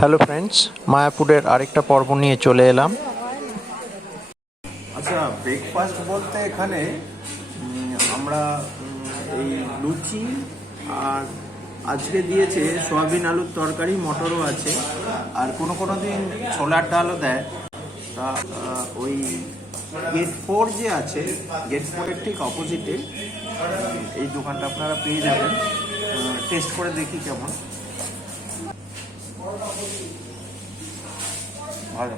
Hello friends মায়াপুরের আরেকটা পর্ব নিয়ে চলে এলাম। আচ্ছা ব্রেকফাস্ট বলতে এখানে আমরা এই লুচি আর আজকে দিয়েছে সয়াবিন আলুর তরকারি, মটরও আছে। আর কোনো কোনো দিন ছোলার ডালও দেয়। তা ওই গেট ফোর যে আছে গেট ফোরের ঠিক অপোজিটে এই দোকানটা আপনারা পেয়ে যাবেন। টেস্ট করে দেখি কেমন। ভালো।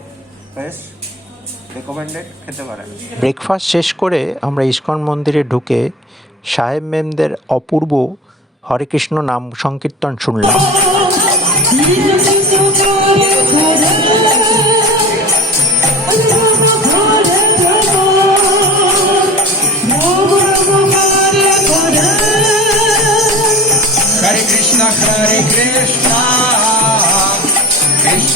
বেশ ব্রেকফাস্ট শেষ করে আমরা ইস্কন মন্দিরে ঢুকে সাহেব মেমদের অপূর্ব হরে কৃষ্ণ নাম সংকীর্তন শুনলাম।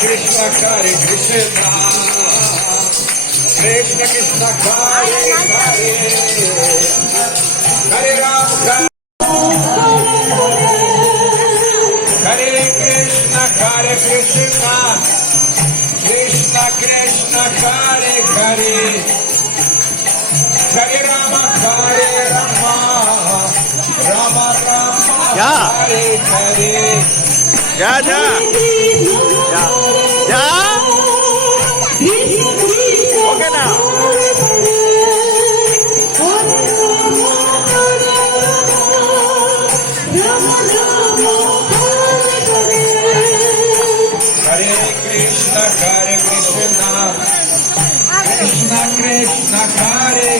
Krishna Hare Krishna. Krishna Krishna Hare Hare Hare Ram Hare Krishna Hare Krishna. Krishna Krishna Hare Hare. Hare Rama Hare Rama. Rama Rama Hare Hare. Ja, ja. Ja. Krishna Hare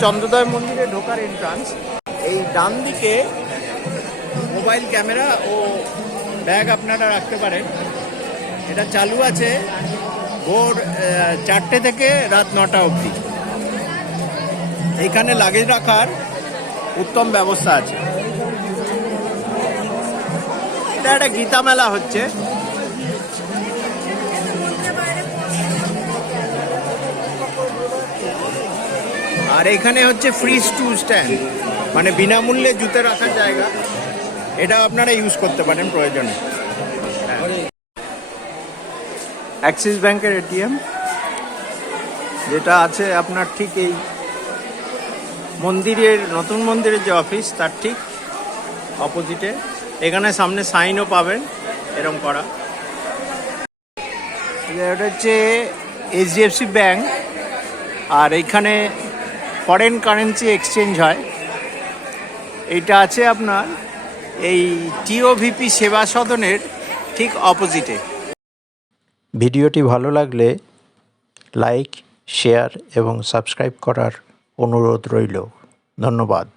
চন্দ্রোদয় মন্দিরে ঢোকার entrance এই ডান দিকে mobile camera ও bag আপনারা রাখতে পারেন। এটা চালু আছে ভোর চারটে থেকে রাত নটা অবধি। এইখানে লাগেজ রাখার উত্তম ব্যবস্থা আছে। এটা একটা গীতা মেলা হচ্ছে। আর এখানে হচ্ছে ফ্রি টু স্ট্যান্ড মানে বিনামূল্যে জুতে রাখার জায়গা। এটা আপনারা ইউজ করতে পারেন, প্রয়োজনে। অ্যাক্সিস ব্যাংকের এটিএম যেটা আছে আপনার ঠিক এই মন্দিরের, নতুন মন্দিরের যে অফিস তার ঠিক অপোজিটে এখানে সামনে সাইনও পাবেন, এরম করা। এটা হচ্ছে এইচডিএফসি ব্যাংক আর এইখানে ফরেন কারেন্সি এক্সচেঞ্জ হয়। এইটা আছে আপনার এই টিওভিপি সেবা সদনের ঠিক অপোজিটে ভিডিওটি ভালো লাগলে লাইক শেয়ার এবং সাবস্ক্রাইব করার অনুরোধ রইল। ধন্যবাদ।